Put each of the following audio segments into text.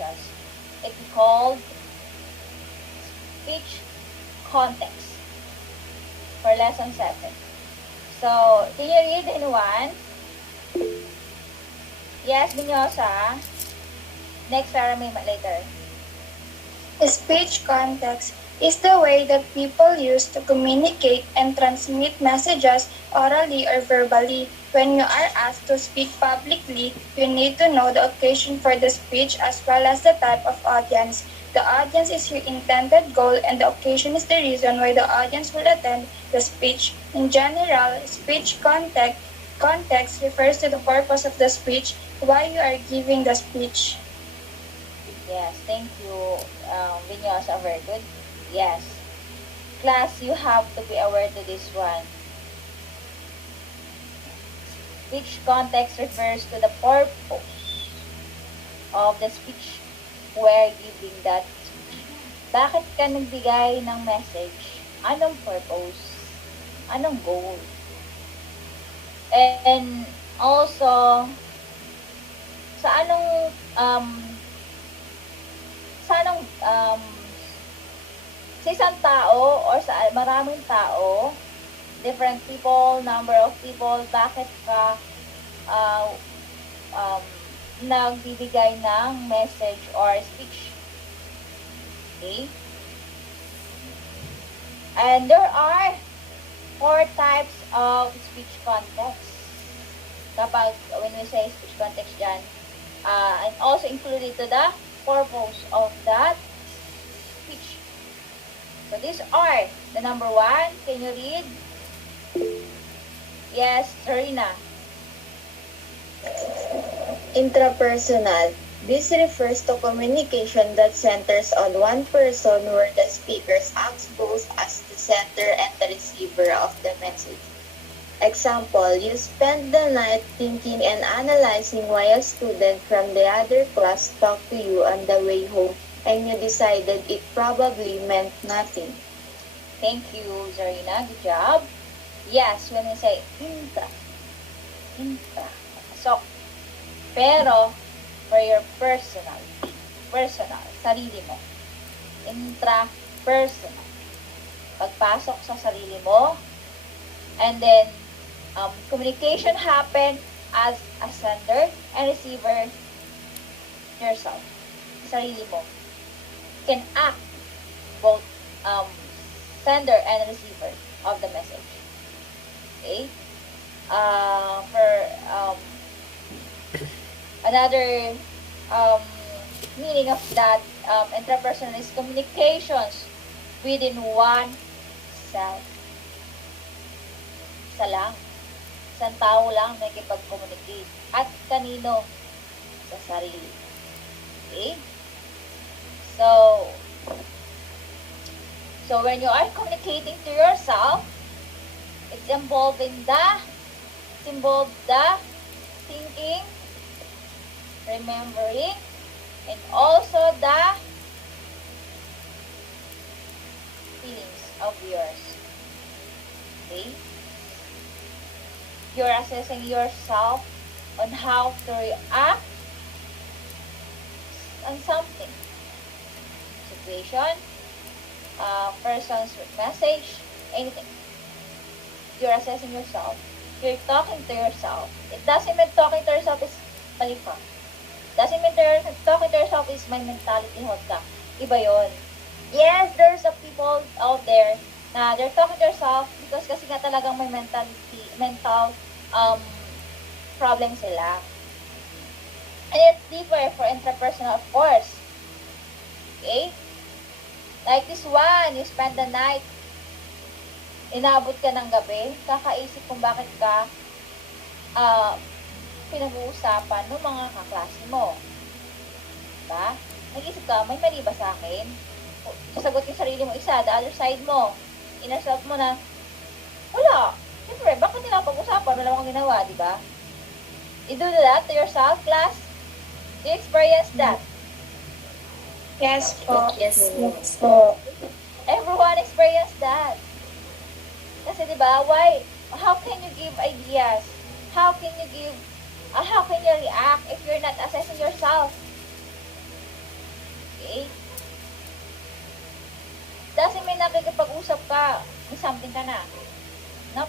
messages. It's called speech context for lesson 7. So, can you read anyone? Yes, Binyosa. Next, Sarah later. Speech context is the way that people use to communicate and transmit messages orally or verbally. When you are asked to speak publicly, you need to know the occasion for the speech as well as the type of audience. The audience is your intended goal and the occasion is the reason why the audience will attend the speech. In general, speech context refers to the purpose of the speech, why you are giving the speech. Yes, thank you, Vinyosa. Very good. Yes. Class, you have to be aware to this one. Speech context refers to the purpose of the speech where giving that speech. Bakit ka nagbigay ng message? Anong purpose? Anong goal? And also, sa anong sa isang tao or sa maraming tao, different people, number of people, bakit ka nagbibigay ng message or speech? Okay? And there are 4 types of speech context. Kapag when we say speech context dyan, and also included to the purpose of that speech. So these are the number 1. Can you read? Yes, Serena. Intrapersonal. This refers to communication that centers on one person where the speaker acts both as the sender and the receiver of the message. Example, you spend the night thinking and analyzing why a student from the other class talked to you on the way home and you decided it probably meant nothing. Thank you, Zarina. Good job. Yes, when we say intra. So, pero for your personal, sarili mo. Intrapersonal. Pagpasok sa sarili mo, and then communication happen as a sender and receiver yourself. Sarili mo. Can act both sender and receiver of the message. Okay? For another meaning of that intrapersonal is communications within one self. Isa lang. Isang tao lang nakikipag-communicate. At kanino? Sa sarili. Okay? So when you are communicating to yourself, it's involved the thinking, remembering, and also the feelings of yours. Okay? You're assessing yourself on how to react on something. Situation, person's message, anything. You're assessing yourself. You're talking to yourself. It doesn't mean talking to yourself is mali ka. Doesn't mean talking to yourself is my mentality hot ka. Iba yun. Yes, there's a people out there na they're talking to yourself because kasi nga talagang may mental problem sila. And it's deeper for intrapersonal, of course. Okay? Like this one, you spend the night, inabot ka ng gabi, kakaisip kung bakit ka pinag-uusapan ng mga kaklase mo. Diba? Nag-isip ka, may mali ba sa akin? Sasagot yung sarili mo isa, the other side mo. Inasalt mo na, wala. Siyempre, bakit nila pag-usapan? Wala akong ginawa, di ba? You do that to yourself, class? Do you experience that? Yes po. Yes po. Everyone experience that. Kasi di ba, how can you give ideas? How can you react if you're not assessing yourself? something ka na. Nope.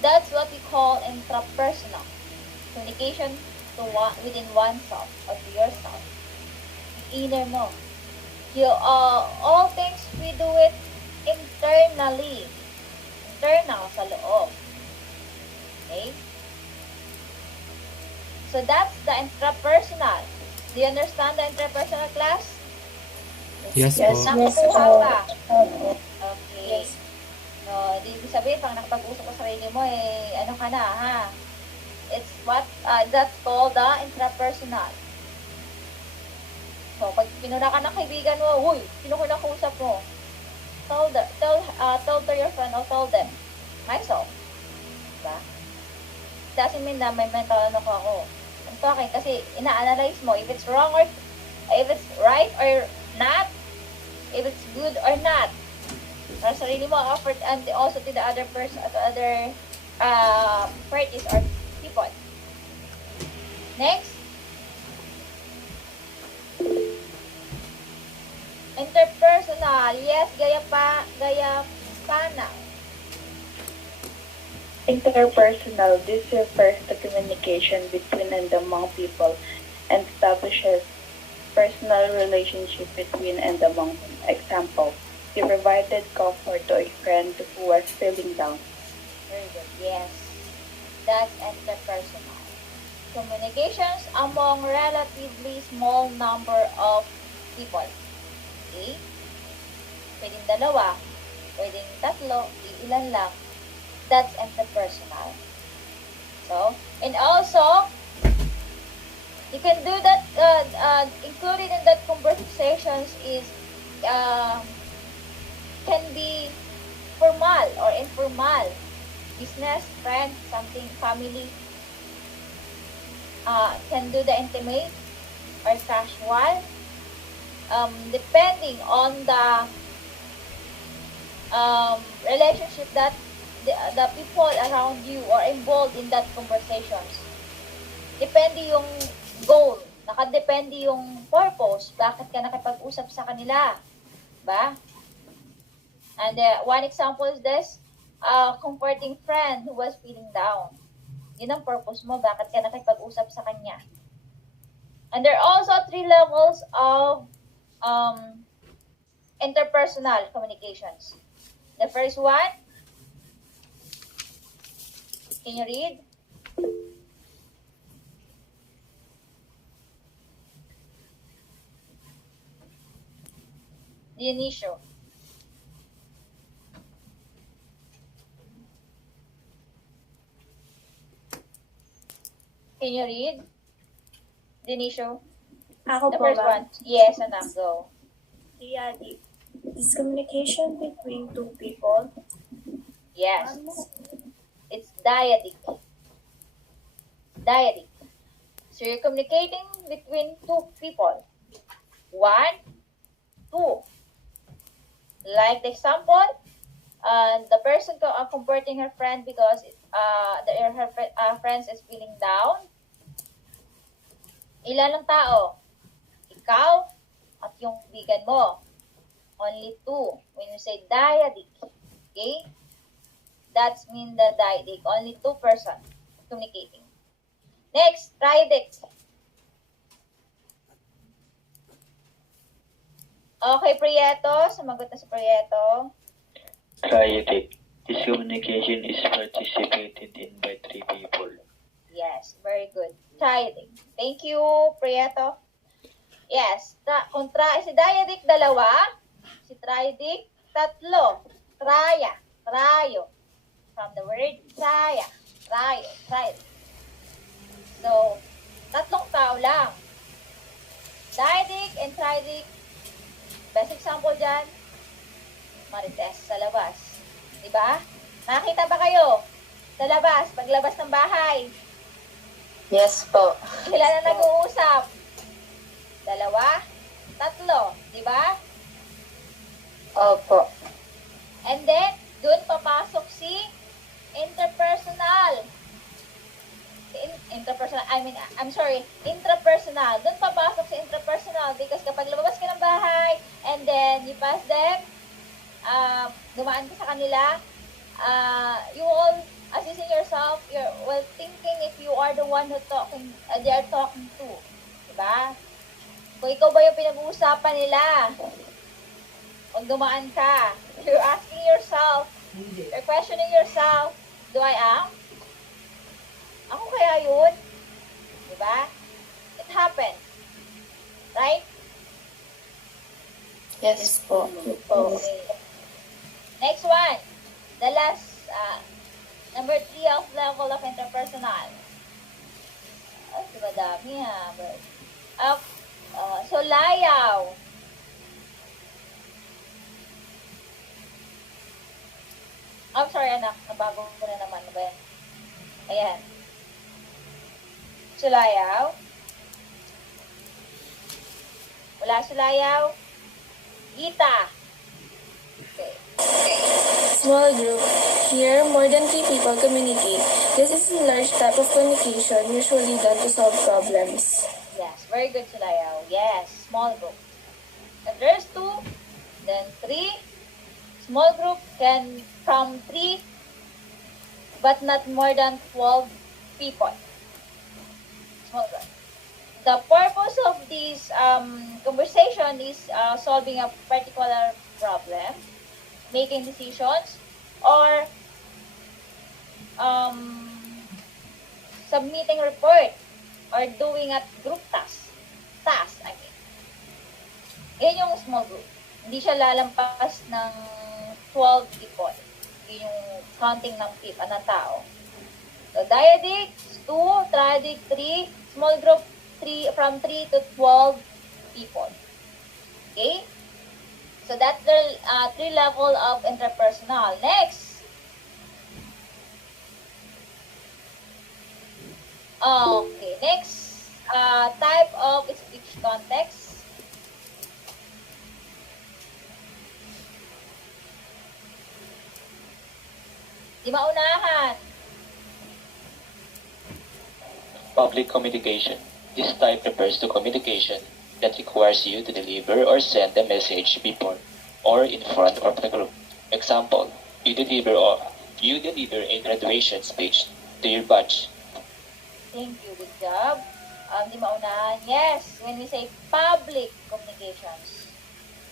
That's what we call intrapersonal. Communication within oneself or to yourself. Inner mo. All things, we do it internally. Internal sa loob. Okay? So that's the intrapersonal. Do you understand the intrapersonal, class? Yes po. Yes. Nakukuha pa. Opo. Okay. So, di ibig sabihin, pag nakapag-usap ka sa sarili mo, ano ka na, ha? It's what, that's called the intrapersonal. So, pag pinuna ka ng kaibigan mo, huy, sino ko nakausap mo? Tell to your friend or tell them, myself. Diba? Doesn't mean na may mental ano ko ako. I'm talking kasi ina-analyze mo if it's wrong or if it's right or not, if it's good or not. Para sa sarili mo, offered and also to the other person, to other parties or people. Next. Interpersonal. Yes, gaya pa na. Interpersonal. This refers to communication between and among people and establishes personal relationship between and among them. Example, he provided comfort to a friend who was feeling down. Very good. Yes. That's interpersonal. Communications among relatively small number of people. Okay? Pwedeng dalawa, pwedeng tatlo, ilan lang. That's interpersonal. So, and also, you can do that, included in that conversations is, can be formal or informal. Business, friend, something, family. Can do the intimate or casual. Depending on the relationship that the people around you are involved in that conversations. Depende yung goal, nakadepende yung purpose, bakit ka nakipag-usap sa kanila, ba? And one example is this, comforting friend who was feeling down. Yun ang purpose mo, bakit ka nakipag-usap sa kanya. And there are also 3 levels of interpersonal communications. The first one, can you read? Dionisio. Can you read? Dionisio. Ako The po first ba? one. Yes, anak, go. Diadic. Is communication between two people. Yes. It's dyadic. Dyadic. So you're communicating between 2 people. 1, 2. Like the example, the person comforting her friend because her friend is feeling down. Ilan ang tao? Ikaw at yung kaibigan mo. Only 2. When you say dyadic, okay? That's mean the dyadic. Only 2 person communicating. Next, triadic. Okay, Prieto. Sumagot na si Prieto. Triadic. This communication is participated in by 3 people. Yes, very good. Triadic. Thank you, Prieto. Yes, si dyadic 2, si triadic 3. Trayo. From the word traya. Triadic. So, 3 tao lang. Dyadic and triadic. Best example dyan, marites sa labas. Diba? Nakakita ba kayo? Sa labas, paglabas ng bahay. Yes po. Sila na nag-uusap. 2, 3. Diba? Opo. And then, dun papasok si interpersonal. Intrapersonal. Dun papasok si intrapersonal because kapag lumabas ka ng bahay and then you pass them, dumaan ka sa kanila, you all assessing yourself, you're well thinking if you are the one who talking, they are talking to. Diba? Kung ikaw ba yung pinag-uusapan nila, pag dumaan ka, you're asking yourself, you're questioning yourself, do I am? Ako kaya yun? Diba? It happened. Right? Yes po. Okay. Next one. The last, number 3 of level of interpersonal. Diba dami ha? So, layaw. I'm sorry anak, nabago ko na naman. Ano ba yan? Ayan. Sulayaw. Wala sulayaw. Gita. Okay. Small group. Here, more than 3 people communicate. This is a large type of communication usually done to solve problems. Yes, very good sulayaw. Yes, small group. If there's 2, then 3. Small group can from 3, but not more than 12 people. Small group. The purpose of this conversation is solving a particular problem, making decisions, or submitting report, or doing a group task. I mean. Yan yung small group. Hindi siya lalampas ng 12 people. Yun yung counting ng people, ng tao. So, dyadics, 2, triadic, 3, small group, 3, from 3 to 12 people. Okay? So, that's the 3 level of interpersonal. Next. Okay, next type of speech context. Di maunahan. Public communication. This type refers to communication that requires you to deliver or send a message before or in front of the group. Example, you deliver a graduation speech to your batch. Thank you. Good job. Di maunahan. Yes, when we say public communications.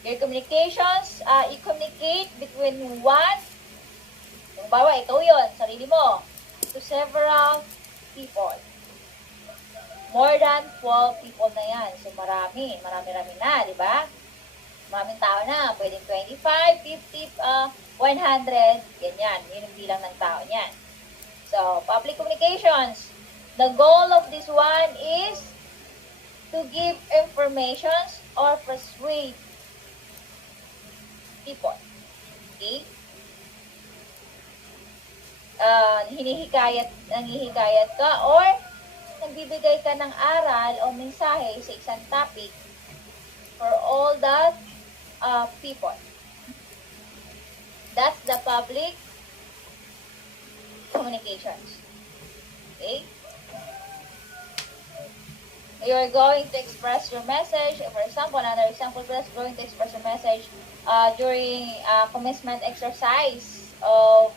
Your communications, you communicate between one, halimbawa, ikaw yun, sarili mo, to several people. More than 12 people na yan. So, marami na, di ba? Maraming tao na. Pwedeng 25, 50, 100, ganyan. Yun ang bilang ng tao niyan. So, public communications. The goal of this one is to give informations or persuade people. Okay? Nanghihikayat ka or nagbibigay ka ng aral o mensahe sa isang topic for all the people. That's the public communications. Okay? You're going to express your message. For example, another example, you're going to express your message during commencement exercise of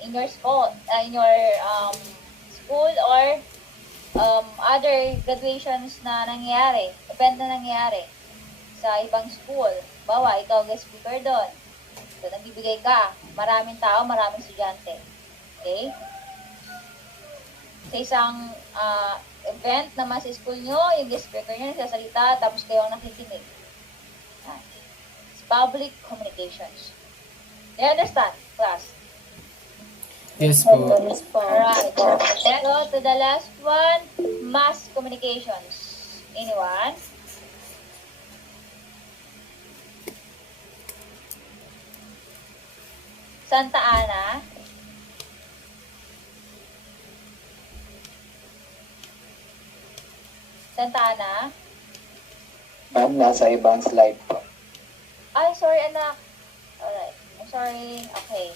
in your school, school or other graduations na nangyayari, event na nangyayari sa ibang school. Bawa, ikaw guest speaker doon. So, nagbibigay ka. Maraming tao, maraming estudyante. Okay? Sa isang event naman sa school nyo, yung guest speaker nyo nagsasalita, tapos kayo ang nakikinig. It's public communications. Do you understand, class? Yes po. Alright. Let's go to the last one, mass communications. Anyone? Santa Ana. Santa Ana. Ma'am, nasa ibang slide po. Ay, sorry anak. Alright. I'm sorry. Okay.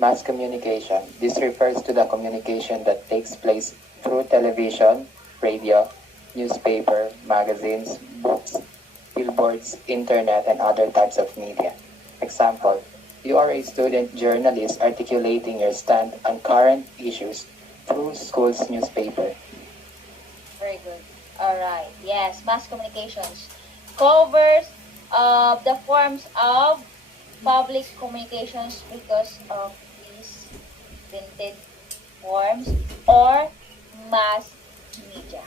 Mass communication. This refers to the communication that takes place through television, radio, newspaper, magazines, books, billboards, internet, and other types of media. Example, you are a student journalist articulating your stand on current issues through school's newspaper. Very good. Alright. Yes, mass communications covers the forms of public communications because of these printed forms or mass media.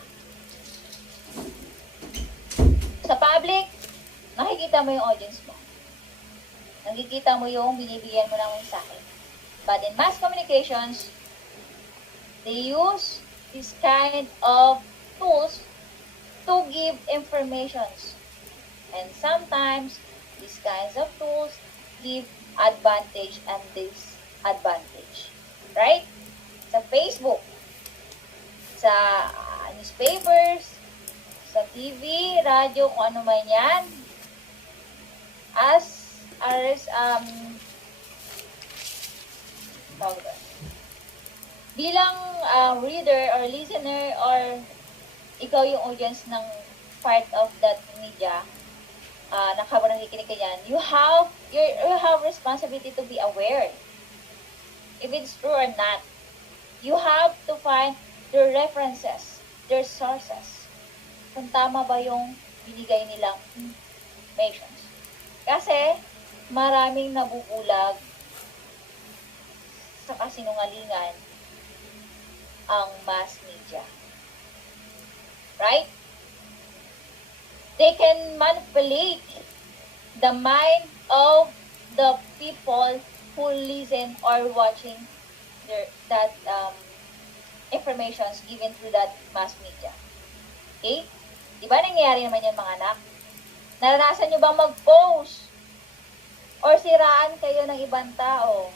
Sa public, nakikita mo yung audience mo. Nakikita mo yung binibigyan mo ng mensahe. But in mass communications, they use this kind of tools to give informations. And sometimes, these kinds of tools give advantage and disadvantage. Right? Sa Facebook, sa newspapers, sa TV, radyo, kung ano man yan, bilang reader or listener or ikaw yung audience ng part of that media, habang nakikinig ka yan, you have responsibility to be aware if it's true or not. You have to find their references, their sources, kung tama ba yung binigay nilang informations. Kasi maraming nabubulag sa kasinungalingan ang mass media. Right? They can manipulate the mind of the people who listen or watching that informations given through that mass media. Okay? Diba nangyayari naman yan mga anak? Naranasan nyo bang mag-post or siraan kayo ng ibang tao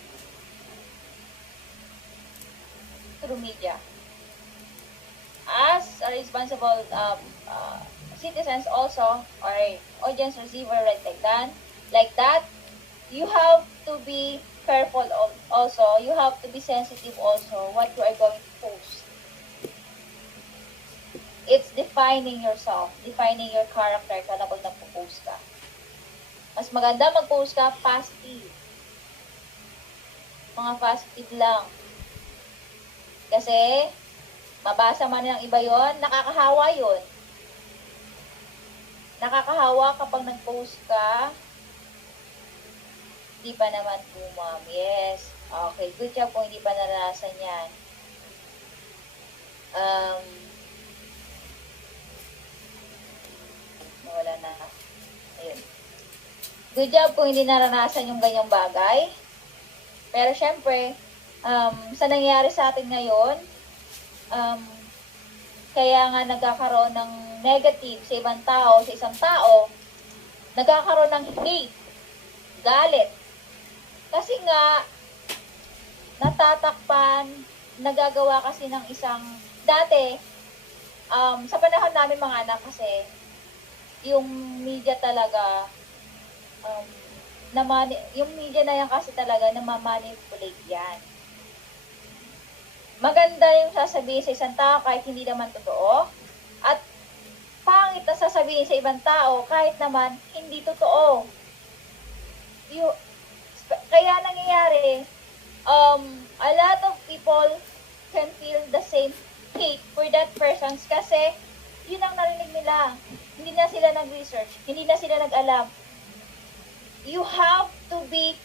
through media? As a responsible citizens also, or audience receiver like that, you have to be careful also. You have to be sensitive also what you are going to post. It's defining yourself, defining your character kapag nagpo-post ka. Mas maganda mag-post ka positive. Mga positive lang. Kasi, mabasa man ng iba yon, nakakahawa yon. Nakakahawa kapag nag-post ka, di pa naman po, ma'am. Yes. Okay, good job kung hindi pa naranasan yan. Wala na. Ayun. Good job kung hindi naranasan yung ganyang bagay. Pero syempre, sa nangyayari sa atin ngayon, kaya nga nagkakaroon ng negative sa ibang tao, sa isang tao, nagkakaroon ng hate, galit. Kasi nga, natatakpan, nagagawa kasi ng isang, dati, sa panahon namin mga anak kasi, yung media talaga, yung media na yan kasi talaga, namamanipulate yan. Maganda yung sasabihin sa isang tao kahit hindi naman totoo, at pangit na sasabihin sa ibang tao kahit naman hindi totoo. Kaya nangyayari, a lot of people can feel the same hate for that person kasi yun ang narinig nila. Hindi na sila nag-research, hindi na sila nag-alam. You have to be,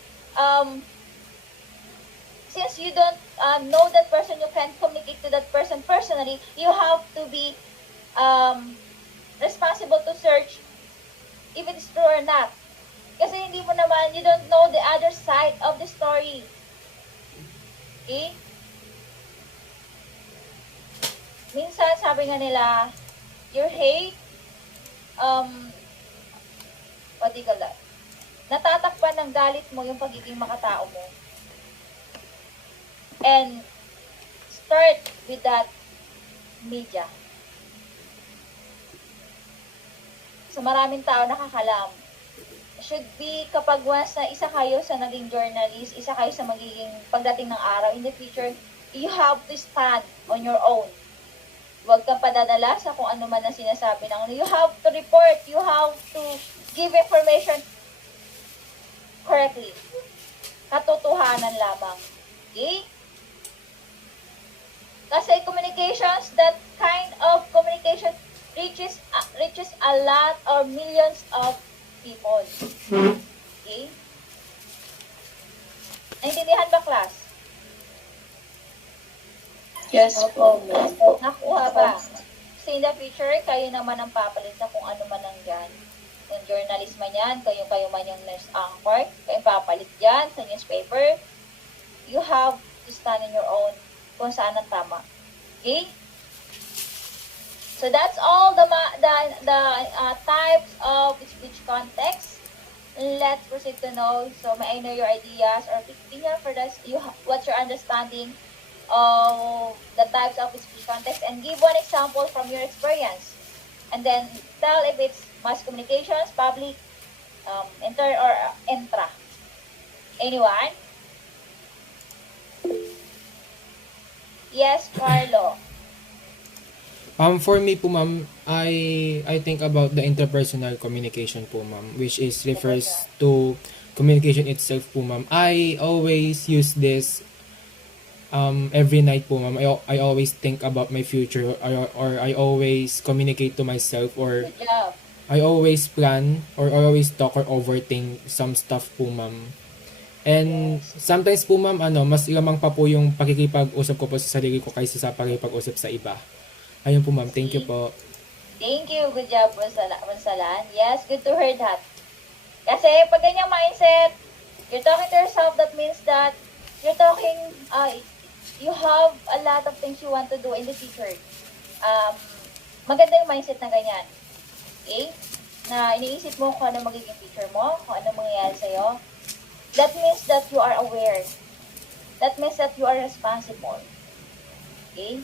since you don't know that person, you can't communicate to that person personally, you have to be responsible to search if it's true or not. Kasi hindi mo naman, you don't know the other side of the story. Okay? Minsan, sabi nga nila, your hate, what do you call that? Natatakpan ng galit mo yung pagiging makatao mo. And start with that media. So maraming tao nakakalam. Should be kapag once na isa kayo sa naging journalist, isa kayo sa magiging pagdating ng araw in the future, you have to stand on your own. Huwag kang padadala sa kung ano man ang sinasabi ng you have to report, you have to give information correctly. Katotohanan lamang. Okay? Kasi communications, that kind of communication reaches a lot or millions of people. Okay? Naintindihan ba, class? Yes po, ma'am. Nakuha ba? Kasi in the future, kayo naman ang papalit na kung ano man ang dyan. Kung journalist man yan, kayo man yung news anchor, kayo papalit dyan sa newspaper. You have to stand in your own kung saan ang tama. Okay? So that's all the types of speech context. Let's proceed to know. So may I know your ideas or opinion for this? What's your understanding of the types of speech context, and give one example from your experience, and then tell if it's mass communications, public, inter or intra. Anyone? Yes, Carlo. For me po, ma'am, I think about the interpersonal communication po, ma'am, which is refers to communication itself po, ma'am. I always use this every night po, ma'am. I always think about my future, or I always communicate to myself, or Good job. I always plan or always talk or overthink some stuff po, ma'am. And sometimes po, ma'am, mas lamang pa po yung pakikipag-usap ko po sa sarili ko kaysa sa pakikipag-usap sa iba. Ayun po, ma'am. Thank you po. Thank you. Good job, Ronsalan. Yes, good to hear that. Kasi pag ganyang mindset, you're talking to yourself, that means that you're talking, you have a lot of things you want to do in the future. Maganda yung mindset na ganyan. Okay? Na iniisip mo kung ano magiging future mo, kung ano mangyayari sa'yo. That means that you are aware. That means that you are responsible. Okay?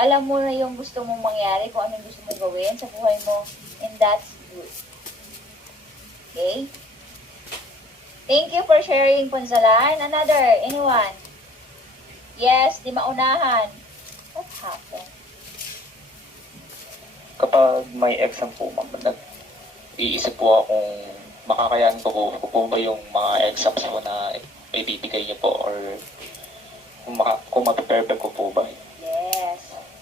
Alam mo na yung gusto mong mangyari, kung anong gusto mong gawin sa buhay mo, and that's good. Okay? Thank you for sharing, Ponzalan. Another, anyone? Yes, di maunahan. What happened? Kapag may exam po, ma'am, nag-iisip po akong makakayanan ko po ba yung mga exams po na ibibigay niyo po, or kung mapiprepare ko po ba.